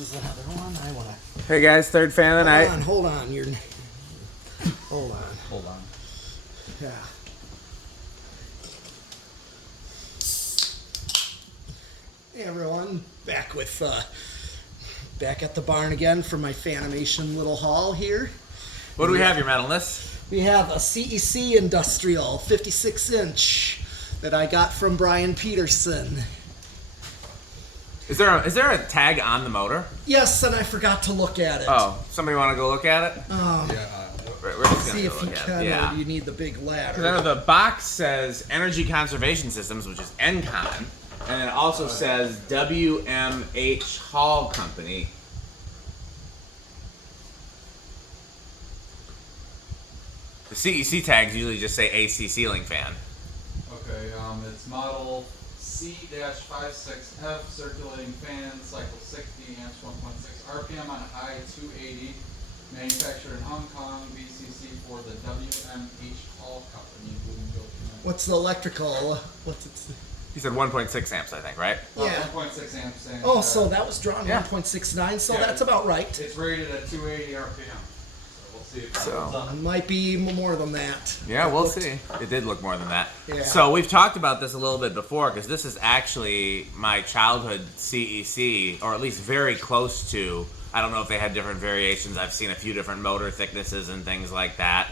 is another one. I want to. Hey guys, third fan of the night. Hold on. Hold on. Hold on. Yeah. Hey everyone, back at the barn again for my Fanimation little haul here. What do we have, your metalness? We have a CEC Industrial 56-inch that I got from Brian Peterson. Is there a tag on the motor? Yes, and I forgot to look at it. Oh, somebody want to go look at it? Yeah. We're just See gonna if go you look can, at it. Yeah. or do you need the big Because I ladder? know the box says Energy Conservation Systems, which is NCON, and it also says W.H.M Hall Company. The CEC tags usually just say AC ceiling fan. Okay, it's model C-56F, circulating fan, cycle 60 amps, 1.6 RPM on a high, 280. Manufactured in Hong Kong, BCC for the W.M.H Hall Company. What's the electrical? What's it? He said 1.6 amps, I think, right? Yeah. 1.6 amps. And, Oh, so that was drawn Yeah. 1.69, so Yeah. that's about right. It's rated at 280 RPM. So we'll see if that So- holds up. It might be more than that. Yeah, we'll Looked- see. It did look more than that. Yeah. So we've talked about this a little bit before because this is actually my childhood CEC, or at least very close to. I don't know if they had different variations. I've seen a few different motor thicknesses and things like that.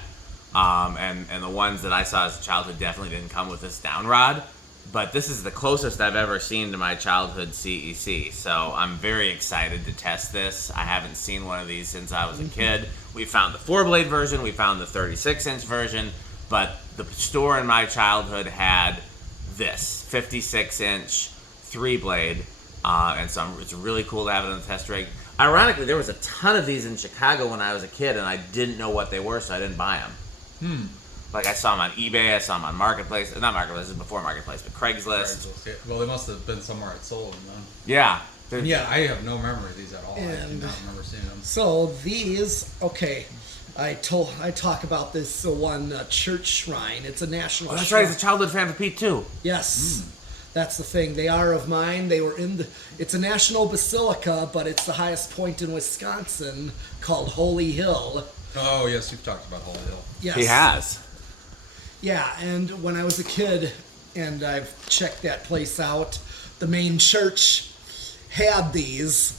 And the ones that I saw as a childhood definitely didn't come with this down rod. But this is the closest I've ever seen to my childhood CEC. So I'm very excited to test this. I haven't seen one of these since I was a kid. We found the 4-blade version. We found the 36-inch version. But the store in my childhood had this 56-inch 3-blade. And so it's really cool to have it on the test rig. Ironically, there was a ton of these in Chicago when I was a kid, and I didn't know what they were, so I didn't buy them. Like, I saw them on eBay, I saw them on Marketplace. Not Marketplace, this is before Marketplace, but Craigslist. Yeah. Well, they must have been somewhere it sold them then. Yeah. Yeah, I have no memory of these at all. I do And- not remember seeing them. So these, okay, I talk about this one church shrine. It's a national. Oh, that's shrine. right, he's a childhood fan of Pete, too. Yes, that's the thing. They are of mine. They were in the. It's a national basilica, but it's the highest point in Wisconsin, called Holy Hill. Oh, yes, you've talked about Holy Hill. Yes. He has. Yeah, and when I was a kid, and I've checked that place out, the main church had these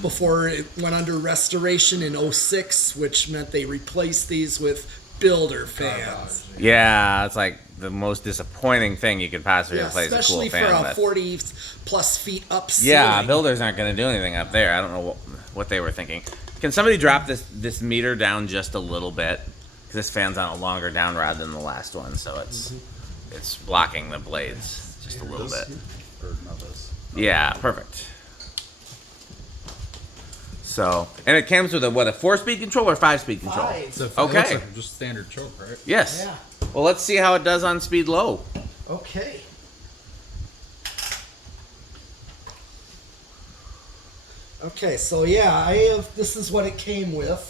before it went under restoration in '06, which meant they replaced these with builder fans. Yeah, it's like the most disappointing thing you could possibly Yeah, replace a cool especially for fan a with. 40 plus feet up ceiling. Yeah, builders aren't going to do anything up there. I don't know what they were thinking. Can somebody drop this meter down just a little bit? Because this fan's on a longer down rod than the last one, so it's blocking the blades just a little bit. Or not this. Yeah, perfect. So, and it comes with a 4-speed control or 5-speed control? Five. It's a, Okay. It looks like just standard choke, right? Yes. Yeah. Well, let's see how it does on speed low. Okay. Okay, so yeah, I have. This is what it came with.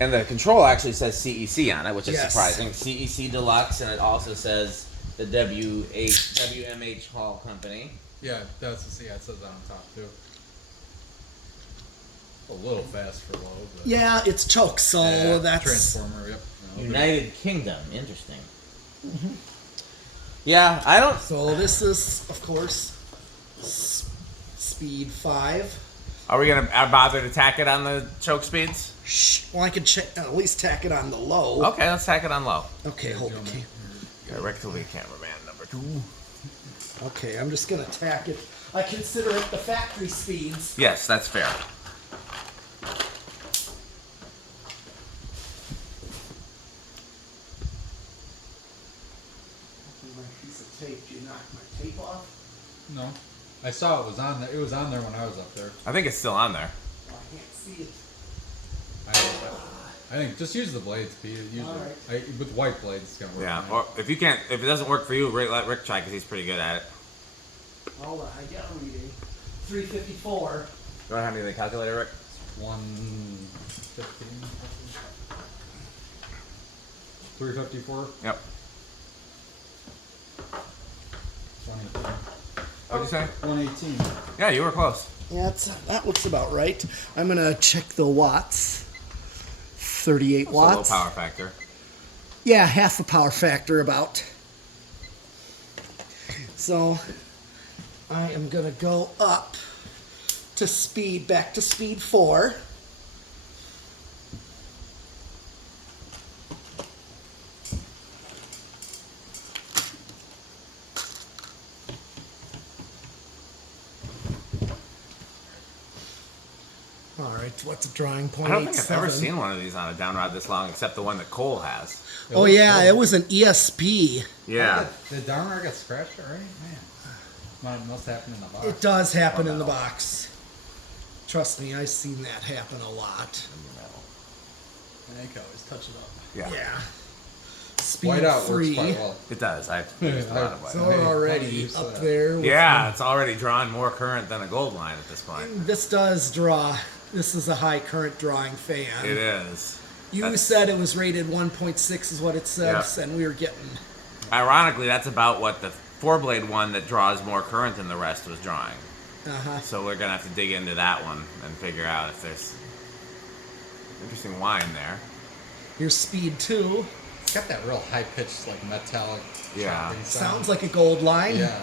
And the control actually says CEC on it, which is Yes. surprising. CEC Deluxe, and it also says the WMH Hall Company. Yeah, that's yeah, it says that on top too. A little fast for low, but Yeah, it's choke, so yeah, that's. transformer. Yep. No, United Kingdom, interesting. Yeah, I don't. So this is, of course, speed 5. Are we gonna bother to tack it on the choke speeds? Shh. Well, I could at least tack it on the low. Okay, let's tack it on low. Okay, hold on. Okay, Rick will be cameraman number 2. Okay, I'm just gonna tack it. I consider it the factory speeds. Yes, that's fair. My piece of tape. You knocked my tape off? no, I saw it was on there. It was on there when I was up there. I think it's still on there. Oh, I can't see it. I think just use the blades, Pete. Usually, Alright. with white blades, it's gonna work. Yeah, fine. or if it doesn't work for you, let Rick try because he's pretty good at it. Hold on, I got a reading. 354. You want to hand me the calculator, Rick? 115. 354. Yep. 20. What'd you say? 118. Yeah, you were close. Yeah, that looks about right. I'm gonna check the watts. 38 It's a watts. low power factor. Yeah, half a power factor about. So I am gonna go up to speed, back to speed 4. All right, what's a drawing point? I don't think I've ever 8.7. seen one of these on a down rod this long, except the one that Cole has. Oh yeah, it was an ESP. Yeah. The down rod got scratched already? Man. Must happen in the box. It does happen in the box. Trust me, I've seen that happen a lot. I can always touch it up. Yeah. Yeah. Speed Whiteout 3. works quite well. It does. I've used a lot of So white. we're Hey, already use up that. there. with Yeah, it's already drawn more current than a gold line at this point. This does draw. This is a high current drawing fan. It is. You That's- said it was rated 1.6 is what it says, Yeah. and we were getting. Ironically, that's about what the 4-blade one that draws more current than the rest was drawing. Uh-huh. So we're gonna have to dig into that one and figure out if there's interesting wine there. Your speed 2 It's got that real high pitched, like metallic. Yeah. chopping sound. sounds like a gold line. Yeah,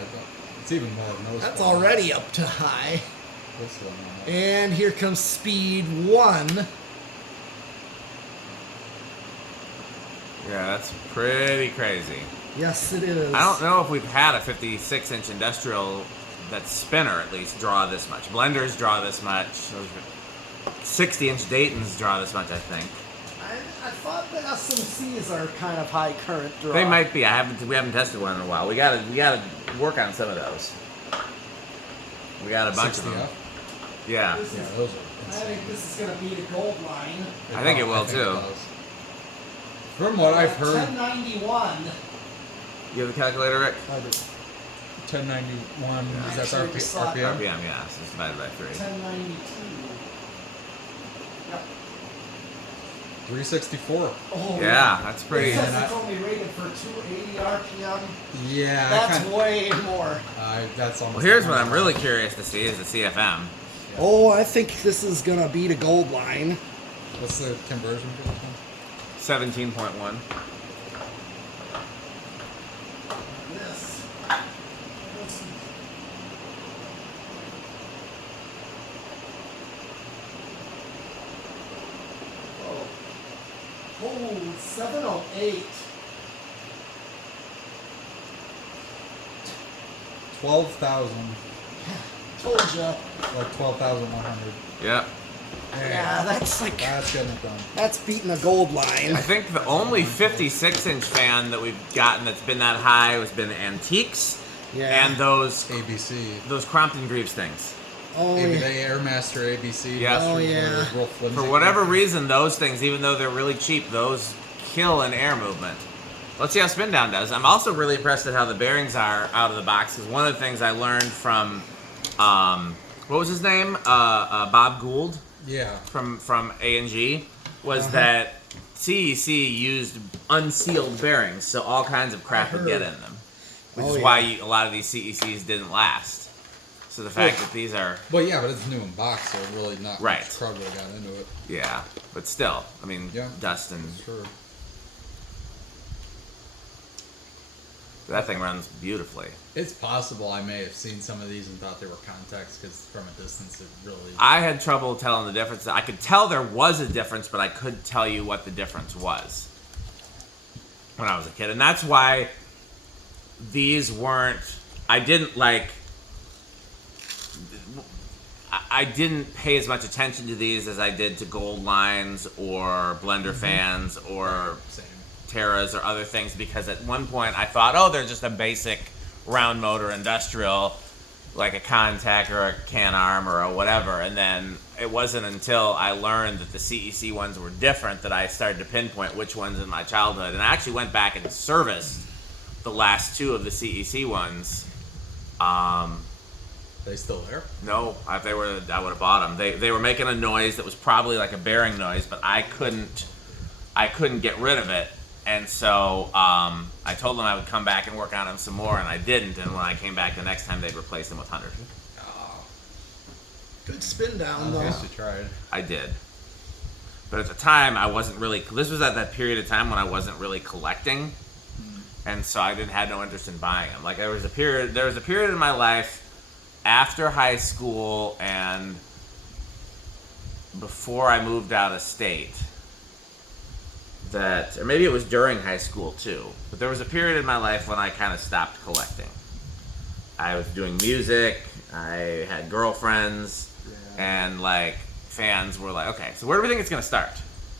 it's even more nose. That's bone. already up to high. This one. And here comes speed 1. Yeah, that's pretty crazy. Yes, it is. I don't know if we've had a 56-inch industrial that's spinner at least draw this much. Blenders draw this much. 60-inch Daytons draw this much, I think. I thought the SMCs are kind of high current draw. They might be. We haven't tested one in a while. We gotta work on some of those. We got a bunch of them. 60F? Yeah. This Yeah, is, those are I insane. think this is going to be the gold line. I think it will, too. does. From what I've heard, 1091. You have the calculator, Rick? 1091 is that Actually, we saw it. RPM? RPM, yeah. So it's divided by 3. 1092. Yep. 364. Oh, Yeah, that's pretty. It says And it's only rated for 280 RPM. Yeah, That's way more. that's almost. Well, here's what I'm really curious to see is the CFM. Oh, I think this is going to be the gold line. What's the conversion for this one? 17.1. This. Oh, 708. 12,000. Told ya. Like 12,100. Yep. Yeah, that's like, That's getting it done. that's beating a gold line. I think the only 56-inch fan that we've gotten that's been that high has been antiques Yeah. and those ABC. Crompton Greaves things. Oh, Maybe yeah. they Airmaster ABC. Yeah. Oh, yeah. Real flimsy. For whatever reason, those things, even though they're really cheap, those kill an air movement. Let's see how Spin Down does. I'm also really impressed at how the bearings are out of the box, because one of the things I learned from, what was his name? Bob Gould Yeah. from A&G, was that CEC used unsealed bearings, so all kinds of crap would get in them. Which is why a lot of these CECs didn't last. So the fact that these are... But yeah, but it's new in box, so really not Right. much trouble got into it. Yeah, but still, I mean, Yeah. dust and... Sure. That thing runs beautifully. It's possible I may have seen some of these and thought they were contacts because from a distance it really. I had trouble telling the difference. I could tell there was a difference, but I couldn't tell you what the difference was when I was a kid. And that's why these weren't... I didn't pay as much attention to these as I did to gold lines or blender fans or Same. Terras or other things, because at one point I thought, oh, they're just a basic round motor industrial, like a contact or a can arm or a whatever. And then it wasn't until I learned that the CEC ones were different that I started to pinpoint which ones in my childhood. And I actually went back and serviced the last two of the CEC ones. They still there? No, I would have bought them. They were making a noise that was probably like a bearing noise, but I couldn't get rid of it. And so I told them I would come back and work on them some more, and I didn't. And when I came back the next time, they'd replace them with 100. Oh. Good spin down, though. I guess you tried. I did. But at the time, I wasn't really. This was at that period of time when I wasn't really collecting, and so I had no interest in buying them. Like there was a period in my life after high school and before I moved out of state. That, or maybe it was during high school too. But there was a period in my life when I kind of stopped collecting. I was doing music. I had girlfriends, and like. Fans were like, okay, so where do we think it's going to start?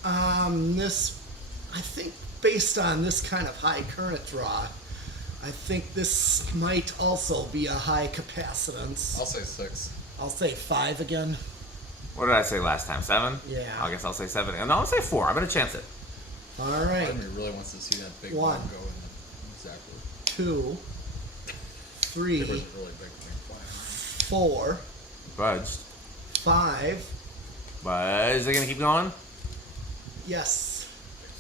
I think based on this kind of high current draw, I think this might also be a high capacitance. I'll say 6. I'll say 5 again. What did I say last time? 7? Yeah. I guess I'll say 7. No, I'll say 4. I'm going to chance it. All right. Part of me really wants to see that big 1, one go in. Exactly. 2, 3, There was a really big thing flying. 4, Budged. 5. But is it going to keep going? Yes.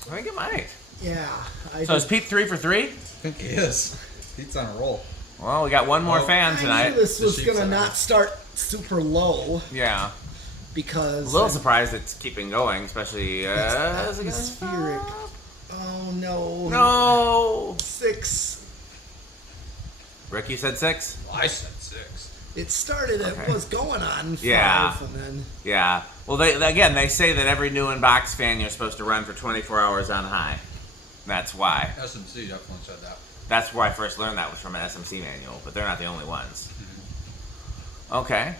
I think it might. Yeah. So is Pete 3 for 3? I think he is. Pete's on a roll. Well, we got one more Well, fan I tonight. knew this The was sheep going to center. not start super low Yeah. because... A little surprised it's keeping going, especially... is it gonna atmospheric. stop? Oh, no. No! 6. Rick, you said 6? Well, I said 6. It started, Okay. it was going on 5, Yeah. and then... Yeah. Well, they say that every new in-box fan you're supposed to run for 24 hours on high. That's why. SMC definitely said that. That's where I first learned that was from an SMC manual, but they're not the only ones. Okay.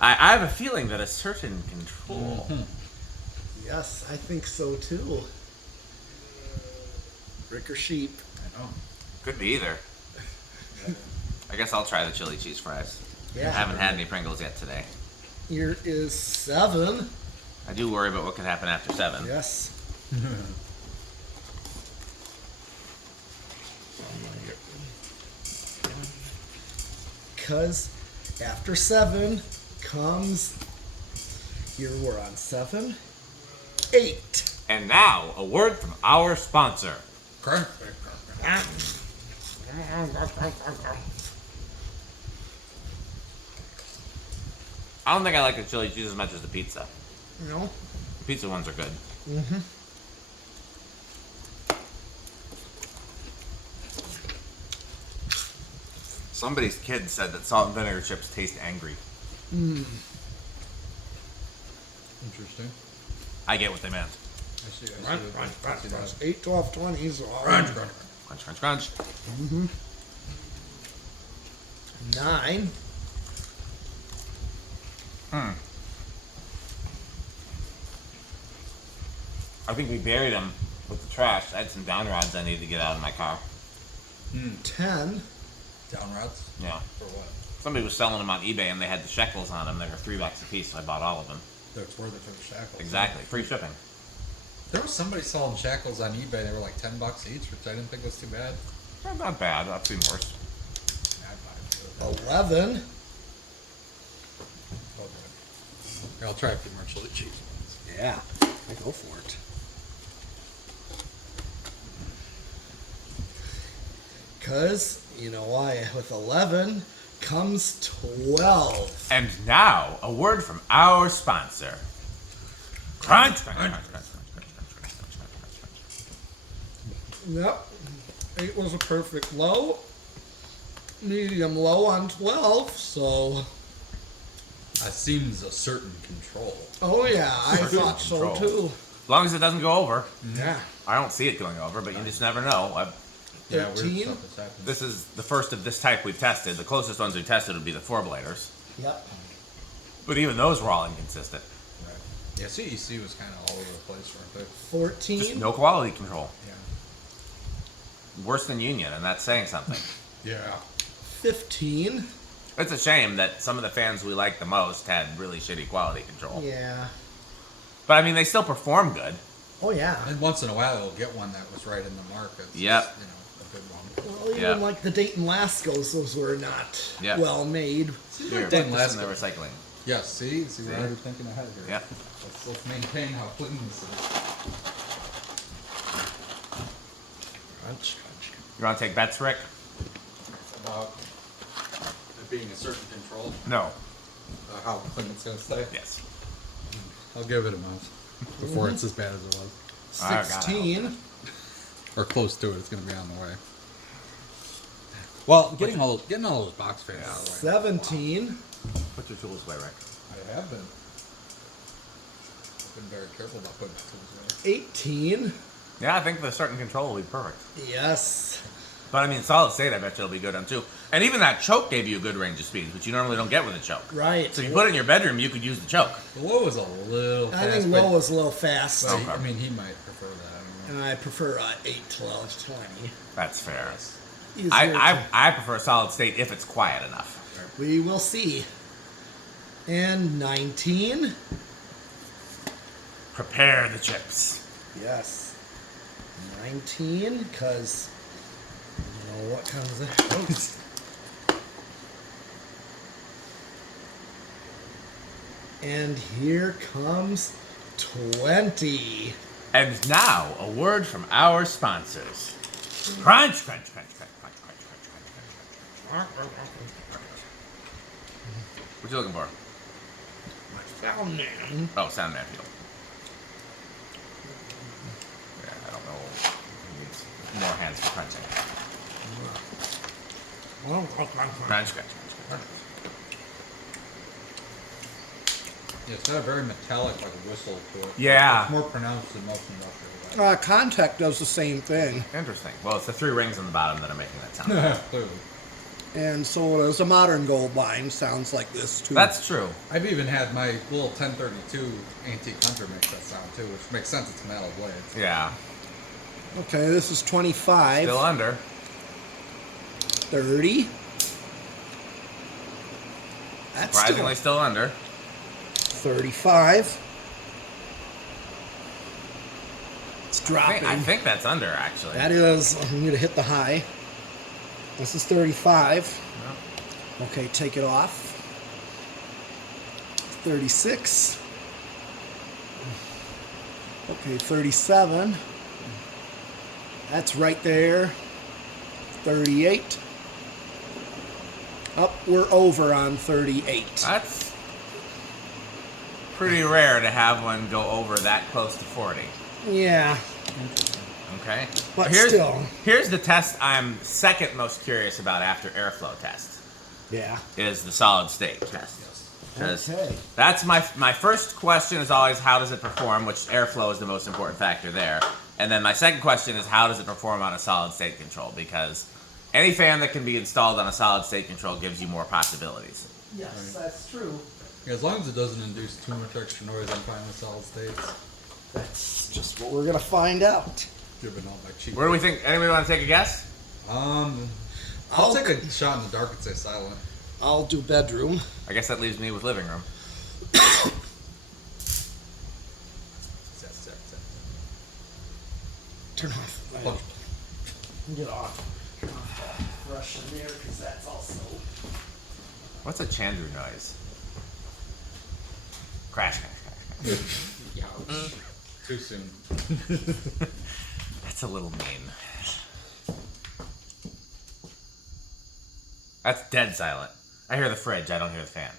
I have a feeling that a certain control. Yes, I think so too. Rick or sheep? I know. Could be either. I guess I'll try the chili cheese fries. Yeah. I haven't had any Pringles yet today. Here is 7. I do worry about what could happen after 7. Yes. Because after 7 comes... Here we're on 7. 8. And now, a word from our sponsor. Crunch. I don't think I like the chili cheese as much as the pizza. You know? The pizza ones are good. Mm-hmm. Somebody's kid said that salt and vinegar chips taste angry. Interesting. I get what they meant. I see. Crunch, crunch, crunch, crunch. 8, 12, 20s. Crunch, crunch. Crunch, crunch, crunch. 9. I think we buried them with the trash. I had some down rods I needed to get out of my car. 10. Down rods? Yeah. For what? Somebody was selling them on eBay and they had the shekels on them. They were $3 a piece, so I bought all of them. That's worth it for the shackles. Exactly. Free shipping. There was somebody selling shackles on eBay. They were like $10 each, which I didn't think was too bad. Not bad. I've seen worse. Yeah, I'd buy it. 11. Okay. I'll try a few more chili cheese ones. Yeah. I go for it. Because, you know why, with 11 comes 12. And now, a word from our sponsor. Crunch, crunch, crunch, crunch, crunch, crunch, crunch, crunch, crunch, crunch. Yep. 8 was a perfect low. Medium low on 12, so... That seems a certain control. Oh yeah, I Certain thought so control. too. As long as it doesn't go over. Yeah. I don't see it going over, but you just never know. Yeah, weird 13. stuff has happened. This is the first of this type we've tested. The closest ones we've tested would be the 4-bladers. Yep. But even those were all inconsistent. Right. Yeah, CEC was kind of all over the place, weren't they? 14. Just no quality control. Yeah. Worse than Union, and that's saying something. Yeah. 15. It's a shame that some of the fans we like the most had really shitty quality control. Yeah. But I mean, they still perform good. Oh yeah. And once in a while, you'll get one that was right in the market. It's Yep. just, a good one. Well, even Yeah. like the Dayton Lascos, those were not Yeah. well made. Here, put Didn't this last in the good. recycling. Yes, see, we're already thinking ahead here. Yeah. Let's maintain how clean this is. Crunch. You want to take bets, Rick? About it being a certain control. No. How clean it's gonna stay. Yes. I'll give it a month before it's as bad as it was, I gotta 16. or close to it. It's gonna be on the way. Well, getting all those box fans out of the way. 17. Put your tools away, Rick. I have been. I've been very careful about putting tools away. 18. Yeah, I think the certain control will be perfect. Yes. But I mean, solid state, I bet you it'll be good on too. And even that choke gave you a good range of speeds, which you normally don't get with a choke. Right. So if you put it in your bedroom, you could use the choke. The low is a little fast. I think low is a little fast. But Okay. I mean, he might prefer that. I don't know. And I prefer 8, 12, 20. That's fair. Easier I prefer solid state if it's quiet enough. we will see. And 19. Prepare the chips. Yes. 19, because you know what comes out. And here comes 20. And now, a word from our sponsors. Crunch, crunch, crunch, crunch, crunch, crunch, crunch, crunch, crunch, crunch. What you looking for? Found man. Oh, sound man field. Yeah, I don't know. He needs more hands for crunching. Crunch, crunch, crunch, crunch. Yeah, it's got a very metallic, like a whistle to it. Yeah. It's more pronounced than most industrial. Contact does the same thing. Interesting. Well, it's the 3 rings on the bottom that are making that sound. Clearly. And so does a modern gold line. Sounds like this too. That's true. I've even had my little 1032 antique hunter make that sound too, which makes sense. It's metal blades. Yeah. okay. This is 25. Still under. 30. That's Surprisingly, still under. 35. It's dropping. I think that's under, actually. That is, I'm going to hit the high. This is 35. Okay, take it off. 36. Okay, 37. That's right there. 38. Up, we're over on 38. That's pretty rare to have one go over that close to 40. Yeah, Okay. but here's, still. Here's the test I'm second most curious about after airflow test, Yeah. is the solid state test. 'Cause Okay. that's my first question is always how does it perform, which airflow is the most important factor there. And then my second question is how does it perform on a solid state control, because any fan that can be installed on a solid state control gives you more possibilities. Yes, that's true. Yeah, as long as it doesn't induce too much extra noise, I'm fine with solid states. That's just what we're going to find out. Driven out by cheap. Where do we think, anybody want to take a guess? I'll take a shot in the dark and say silent. I'll do bedroom. I guess that leaves me with living room. Turn off. Punch. Get off. Turn off that Russian mirror, because that's also. What's a Chandru noise? Crash, crash, crash, crash. Too soon. That's a little mean. That's dead silent. I hear the fridge, I don't hear the fan.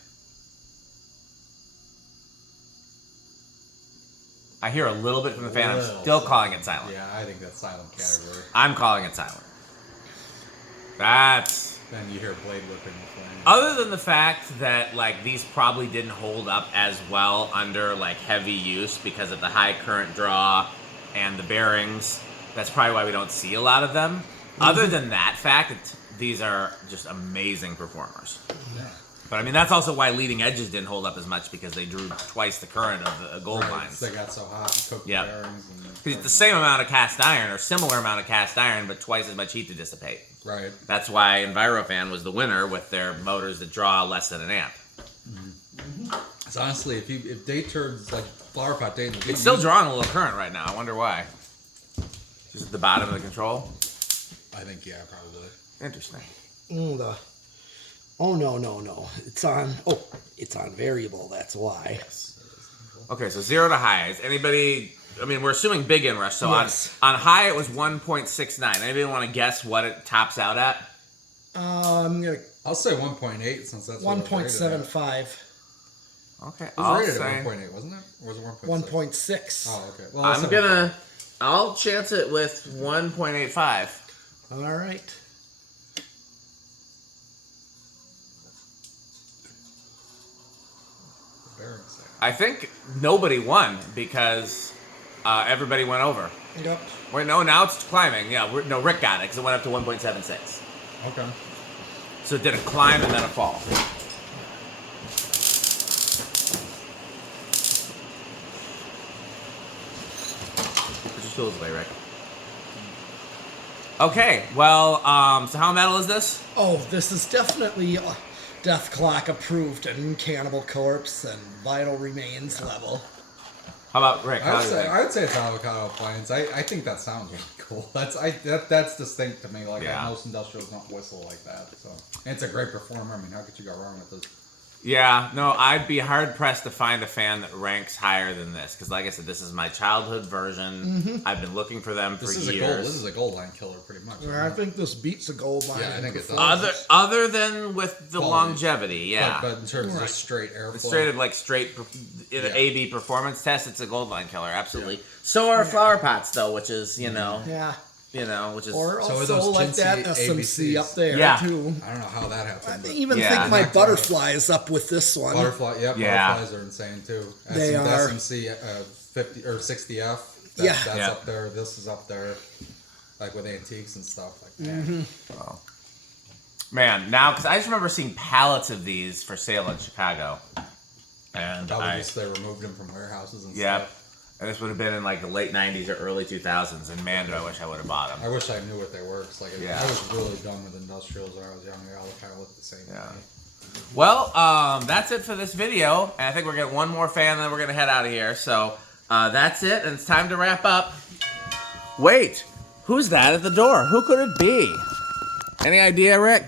I hear a little bit from the fan, I'm still calling it silent. Yeah, I think that's silent category. I'm calling it silent. That's... Then you hear blade whipping the flame. Other than the fact that, like, these probably didn't hold up as well under, like, heavy use because of the high current draw and the bearings, that's probably why we don't see a lot of them. Other than that fact, these are just amazing performers. Yeah. But, I mean, that's also why leading edges didn't hold up as much, because they drew twice the current of the gold Right, lines. They got so hot and cooked Yep. the bearings. And It's the same amount of cast iron, or similar amount of cast iron, but twice as much heat to dissipate. Right. That's why EnviroFan was the winner with their motors that draw less than an amp. So honestly, if date turns like flower pot date, It's still drawing a little current right now. I wonder why. Just at the bottom of the control? I think yeah, probably. Interesting. Oh, no. It's on. Oh, it's on variable. That's why. Okay, so 0 to highs. Anybody... I mean, we're assuming big inrush, so Yes. on high it was 1.69. Anybody want to guess what it tops out at? I'm gonna I'll say 1.8 since that's what I was rated at. 1.75. Okay, It I'll was rated say at 1.8, wasn't it? Or was it 1.6? 1.6. Oh, okay. Well, I'll chance it with 1.85. All right. I think nobody won because everybody went over. Yep. Wait, no, now it's climbing. Yeah, no, Rick got it because it went up to 1.76. Okay. So it did a climb and then a fall. Put your tools away, Rick. Okay, well, so how metal is this? Oh, this is definitely Death Clock approved and Cannibal Corpse and Vital Remains level. How about Rick? How do you think? I would say it's avocado appliance. I think that sounds really cool. That's distinct to me. Like most industrials don't whistle like that. So and it's a great performer. I mean, how could you go wrong with this? Yeah, no, I'd be hard pressed to find a fan that ranks higher than this because, like I said, this is my childhood version. I've been looking for them for years. This is a gold line killer, pretty much. I think this beats a gold line. Yeah, I think it does. Other than with the longevity, yeah. But in terms of straight airflow, straight AB performance test, it's a gold line killer, absolutely. Yeah. So are flower pots, though, which is which is or so also like that SMC up there too. I don't know how that happened. I even think my butterfly is up with this one. Butterflies are insane too. They are. SMC 50 or 60F. That's up there. This is up there, like with antiques and stuff like that. Wow. Man, now because I just remember seeing pallets of these for sale in Chicago, and they removed them from warehouses and stuff. And this would have been in like the late 90s or early 2000s, and man, do I wish I would have bought them. I wish I knew what they were. Cause I was really done with industrials when I was younger. They all kind of looked the same. Yeah. Well, that's it for this video, and I think we're getting one more fan, and then we're going to head out of here. So that's it, and it's time to wrap up. Wait, who's that at the door? Who could it be? Any idea, Rick? I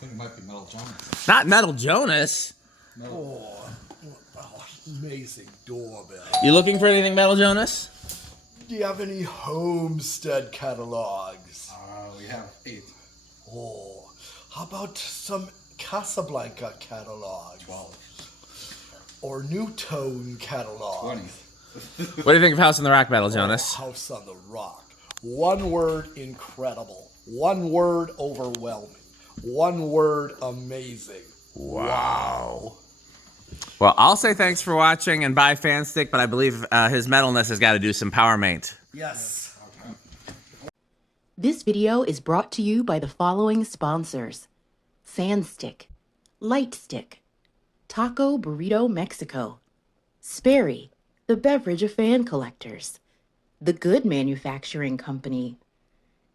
think it might be Metal Jonas. Not Metal Jonas. Oh, amazing doorbell. You looking for anything, Metal Jonas? Do you have any Homestead catalogs? We have 8. Oh, how about some Casablanca catalogs? 12. Or New Tone catalogs? 20. What do you think of House on the Rock, Metal Jonas? House on the Rock. One word, incredible. One word, overwhelming. One word, amazing. Wow. Well, I'll say thanks for watching and bye, Fanstick, but I believe his metalness has got to do some power maint. Yes. This video is brought to you by the following sponsors: Sandstick, Lightstick, Taco Burrito Mexico, Sperry, the beverage of fan collectors, The Good Manufacturing Company,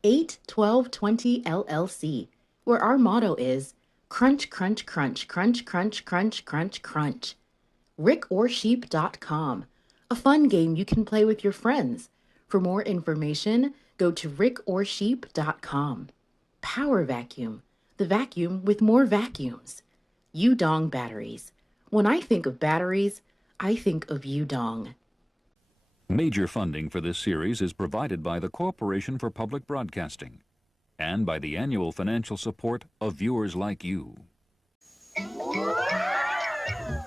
81220 LLC, where our motto is crunch, crunch, crunch, crunch, crunch, crunch, crunch, crunch. rickorsheep.com, a fun game you can play with your friends. For more information, go to rickorsheep.com. Power Vacuum, the vacuum with more vacuums. Udong Batteries. When I think of batteries, I think of Udong. Major funding for this series is provided by the Corporation for Public Broadcasting and by the annual financial support of viewers like you.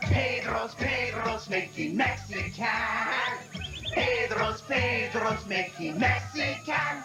Pedro's making Mexican. Pedro's making Mexican.